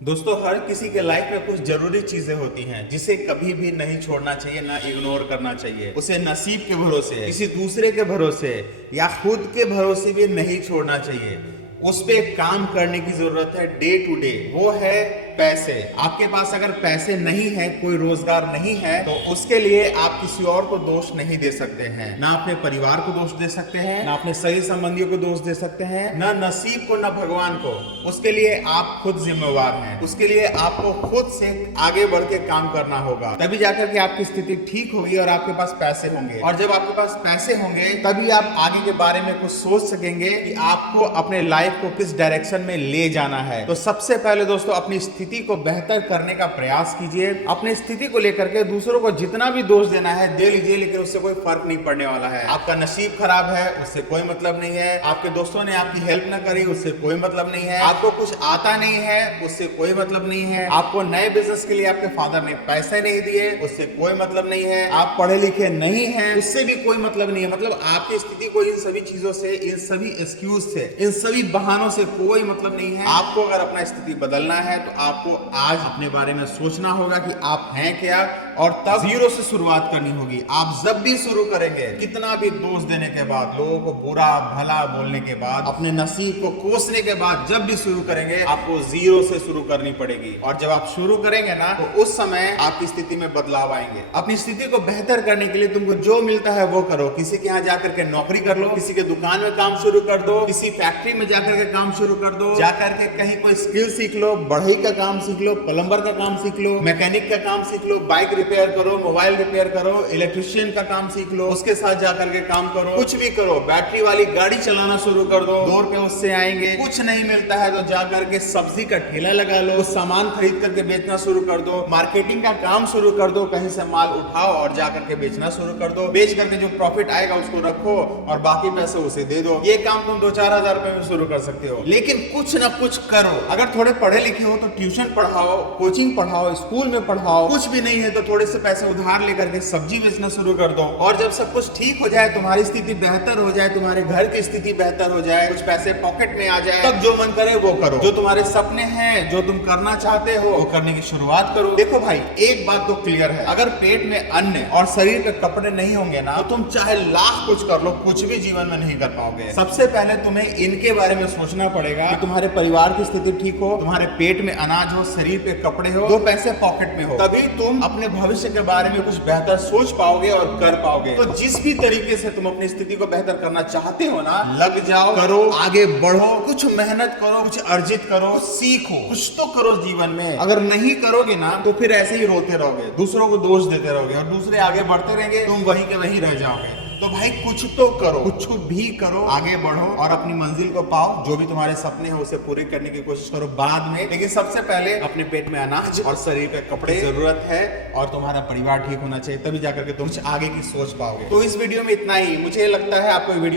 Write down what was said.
दोस्तों, हर किसी के लाइफ में कुछ जरूरी चीजें होती हैं जिसे कभी भी नहीं छोड़ना चाहिए, ना इग्नोर करना चाहिए। उसे नसीब के भरोसे, किसी दूसरे के भरोसे या खुद के भरोसे भी नहीं छोड़ना चाहिए। उस पे काम करने की जरूरत है डे टू डे। वो है पैसे। आपके पास अगर पैसे नहीं है, कोई रोजगार नहीं है, तो उसके लिए आप किसी और को दोष नहीं दे सकते हैं। ना अपने परिवार को दोष दे सकते हैं, ना अपने सही संबंधियों को दोष दे सकते हैं, ना नसीब को, ना भगवान को। उसके लिए आप खुद जिम्मेवार हैं। उसके लिए आपको खुद से आगे बढ़ के काम करना होगा, तभी जाकर के आपकी स्थिति ठीक होगी और आपके पास पैसे होंगे। और जब आपके पास पैसे होंगे तभी आप आगे के बारे में कुछ सोच सकेंगे कि आपको अपने लाइफ को किस डायरेक्शन में ले जाना है। तो सबसे पहले दोस्तों, अपनी स्थिति को बेहतर करने का प्रयास कीजिए। अपनी स्थिति को लेकर के दूसरों को जितना भी दोष देना है दे लीजिए, लेकिन उससे कोई फर्क नहीं पड़ने वाला है। आपका नसीब खराब है, उससे कोई मतलब नहीं है। आपके दोस्तों ने आपकी हेल्प ना करी, उससे कोई मतलब नहीं है। आपको कुछ आता नहीं है, उससे कोई मतलब नहीं है। आपको नए बिजनेस के लिए आपके फादर ने पैसे नहीं दिए, उससे कोई मतलब नहीं है। आप पढ़े लिखे नहीं हैं, उससे भी कोई मतलब नहीं है। मतलब आपकी स्थिति को इन सभी चीजों से, इन सभी एक्सक्यूज से, इन सभी बहानों से कोई मतलब नहीं है। आपको अगर अपना स्थिति बदलना है तो आपको आज अपने बारे में सोचना होगा कि आप हैं क्या, और तब जीरो से शुरुआत करनी होगी। आप जब भी शुरू करेंगे, कितना भी दोष देने के बाद, लोगों को बुरा भला बोलने के बाद, अपने नसीब को कोसने के बाद, जब भी शुरू करेंगे आपको जीरो से शुरू करनी पड़ेगी। और जब आप शुरू करेंगे ना, तो उस समय आपकी स्थिति में बदलाव आएंगे। अपनी स्थिति को बेहतर करने के लिए तुमको जो मिलता है वो करो। किसी के यहाँ जाकर के नौकरी कर लो, किसी के दुकान में काम शुरू कर दो, किसी फैक्ट्री में जाकर के काम शुरू कर दो, जाकर के कहीं कोई स्किल सीख लो, बढ़ई का काम सीख लो, प्लम्बर का काम सीख लो, मैकेनिक का काम सीख लो, बाइक रिपेयर करो, मोबाइल रिपेयर करो, इलेक्ट्रिशियन का काम सीख लो, उसके साथ जाकर के काम करो। कुछ भी करो, बैटरी वाली गाड़ी चलाना शुरू कर दो, 2 रुपए उससे आएंगे। कुछ नहीं मिलता है तो जाकर के सब्जी का ठेला लगा लो, सामान खरीद करके बेचना शुरू कर दो, मार्केटिंग का काम शुरू कर दो, कहीं से माल उठाओ और जाकर के बेचना शुरू कर दो। बेच करके जो प्रॉफिट आएगा उसको रखो और बाकी पैसे उसे दे दो। ये काम तुम 2-4 हजार रुपए में शुरू कर सकते हो, लेकिन कुछ ना कुछ करो। अगर थोड़े पढ़े लिखे हो तो ट्यूशन पढ़ाओ, कोचिंग पढ़ाओ, स्कूल में पढ़ाओ। कुछ भी नहीं है तो थोड़े से पैसे उधार लेकर के सब्जी बेचना शुरू कर दो। और जब सब कुछ ठीक हो जाए, तुम्हारी स्थिति बेहतर हो जाए, तुम्हारे घर की स्थिति बेहतर हो जाए, कुछ पैसे पॉकेट में आ जाए, तब जो मन करे वो करो। जो तुम्हारे सपने हैं, जो तुम करना चाहते हो, वो करने की शुरुआत करो। देखो भाई, एक बात तो क्लियर है, अगर पेट में अन्न और शरीर पे कपड़े नहीं होंगे ना, तो तुम चाहे लाख कुछ कर लो, कुछ भी जीवन में नहीं कर पाओगे। सबसे पहले तुम्हें इनके बारे में सोचना पड़ेगा कि तुम्हारे परिवार की स्थिति ठीक हो, तुम्हारे पेट में अनाज हो, शरीर पे कपड़े हो, 2 पैसे पॉकेट में हो, तभी तुम अपने भविष्य के बारे में कुछ बेहतर सोच पाओगे और कर पाओगे। तो जिस भी तरीके से तुम अपनी स्थिति को बेहतर करना चाहते हो ना, लग जाओ, करो, आगे बढ़ो, कुछ मेहनत करो, कुछ अर्जित करो, सीखो, कुछ तो करो जीवन में। अगर नहीं करोगे ना, तो फिर ऐसे ही रोते रहोगे, दूसरों को दोष देते रहोगे और दूसरे आगे बढ़ते रहेंगे, तुम वहीं के वहीं रह जाओगे। तो भाई कुछ तो करो, कुछ भी करो, आगे बढ़ो और अपनी मंजिल को पाओ। जो भी तुम्हारे सपने हैं उसे पूरे करने की कोशिश करो बाद में, लेकिन सबसे पहले अपने पेट में अनाज और शरीर पे कपड़े की जरूरत है, और तुम्हारा परिवार ठीक होना चाहिए, तभी जाकर के तुम आगे की सोच पाओगे। तो इस वीडियो में इतना ही। मुझे लगता है आपको वीडियो